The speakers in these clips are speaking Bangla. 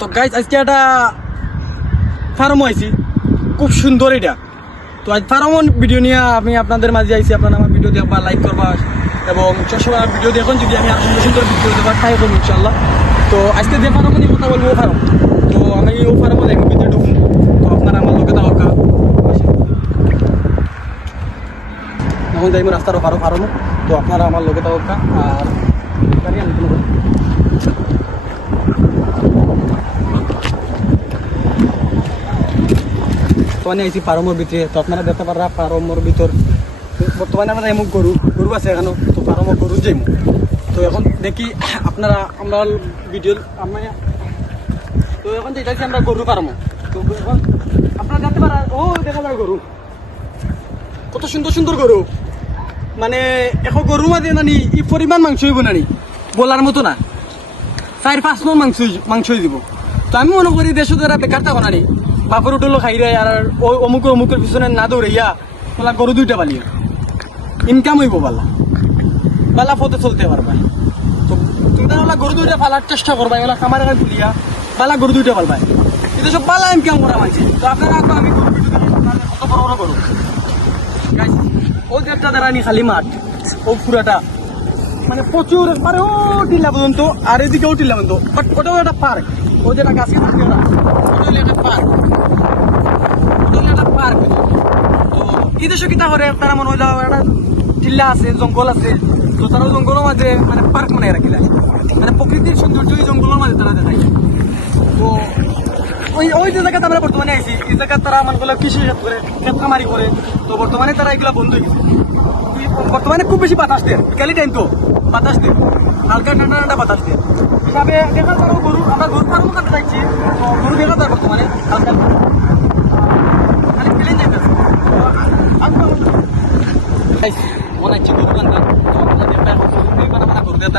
তো গাইজ আজকে একটা ফার্ম আইছি, খুব সুন্দর এটা। তো আজ ফার্মন ভিডিও নিয়ে আমি আপনাদের মাঝে আইছি। আপনারা আমার ভিডিও দেখবা, লাইক করবা এবং সবসময় আমার ভিডিও দেখুন, যদি আমি আরো সুন্দর সুন্দর ভিডিও দেবার ট্রাই করবো ইনশাল্লাহ। তো আজকে যে ফার্ম নিয়ে কথা বলবো ও ফার্ম। তো আমি ও ফার্মে দেখবো ভিতরে ঢুকুন। তো আপনারা আমার লোকে থাকা এখন যাইব রাস্তার ফার্ম। তো আপনারা আমার লোকে থাকা আর গাড়ি আনি কোনো বর্তমানে আইসি ফার্মের ভিতরে। তো আপনারা দেখতে পারা ফার্মের ভিতর বর্তমানে আমরা এমন গরু আছে এখানে। তো ফার্মের গরু যাইম। তো এখন দেখি আপনারা আমরা ভিডিও আমরা তো এখন যেটাছি আমরা গরু ফার্ম। তো এখন আপনারা দেখতে পারা ও দেখা যায় গরু, কত সুন্দর সুন্দর গরু। মানে এখন গরু মাঝে নানি ই পরিমাণ মাংস হইব নানি বলার মতো না, 4-5 মণ মাংস দিব। তো আমি মনে করি দেশ যারা বেকার থাকো নানি বাপর উঠলো খাই রে আর ওই অমুকের পিছনে না দৌড়াইয়া বলা গরু দুইটা পালিয়ে ইনকাম হইব বালা পথে চলতে পারবা। তো তুমি তাহলে গরু দুইটা পালার চেষ্টা করবা, এগুলা খামার এখানে তুলিয়া বালা গরু দুইটা পালবা, কিন্তু সব বালা ইনকাম করা মানছে। তো আপনারা আমি গরু কত বড় বড় গরু ও দেড়টা দ্বারা নি খালি মাঠ ও পুরাটা মানে প্রচুর পারে ও টিলা পর্যন্ত, আর এদিকেও টিলা পর্যন্ত। বাট ওটাও একটা পার্ক, ও যেটা গাছে থাকে ওটা একটা পার্ক, ওটা একটা পার্ক। তো এই দেশে কিতা করে তারা মনে হয় একটা টিল্লা আছে, জঙ্গল আছে। তো তারা জঙ্গলের মাঝে মানে পার্ক মানে রাখি দেয়, মানে প্রকৃতির সৌন্দর্য এই জঙ্গলের মাঝে তারা দেখায়। তো ওই যে জায়গাতে আমরা বর্তমানে আইছি, এই জায়গা তারা মানে বলে কৃষি করে ক্ষেত কামারি করে। তো বর্তমানে তারা এগুলা বন্ধ হয়ে গেছে। বর্তমানে খুব বেশি বাতাস দেয়, বিকালি টাইম তো বাতাস দেয়, হালকা ঠান্ডা ঠান্ডা বাতাস দেয় হিসাবে দেখা যাবো গরু। আমরা গরু ফার্ম কাটতে চাইছি, গরু দেখা যায় বর্তমানে হালকা মানে ফেলে যাইতেছে। মনে হচ্ছে গরু কান্দা গরু দেতা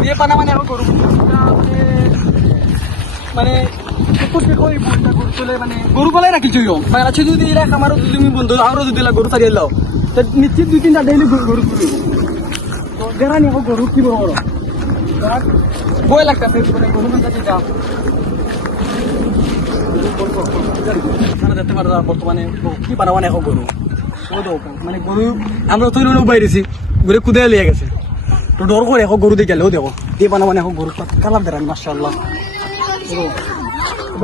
দিয়ে পানা মানে এখন গরু মানে মানে গরু পালাই রাখি চুই আছে। যদি এরা আমারও যদি তুমি বন্ধু আরও যদি গরু ছাড়িয়ে লাও তো নিশ্চিত 2-3টা ডেইলি গরু চুরি। তো দেখা নি এখন গরু কি বড় বই লাগতেছে গরু কাছে যাও দেখতে পারো বর্তমানে কি পারা মানে এখন গরু মানে গরু আমরা তো বাইরেছি ঘুরে কুদে লিয়ে গেছে। তো ডর করে এখন গরু দিয়ে গেলেও দেখো দিয়ে পানা মানে এখন গরু কালাম দেন মাশাআল্লাহ।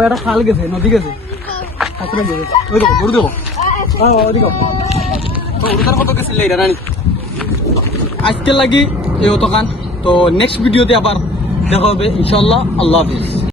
একটা খাল গেছে, নদী গেছে, ওই দেখো গরু দেখো দেখো গরুটার কত গেছিল এটা রানি। আজকে লাগি এই অতখান। তো নেক্সট ভিডিওতে আবার দেখা হবে ইনশাআল্লাহ। আল্লাহ হাফিজ।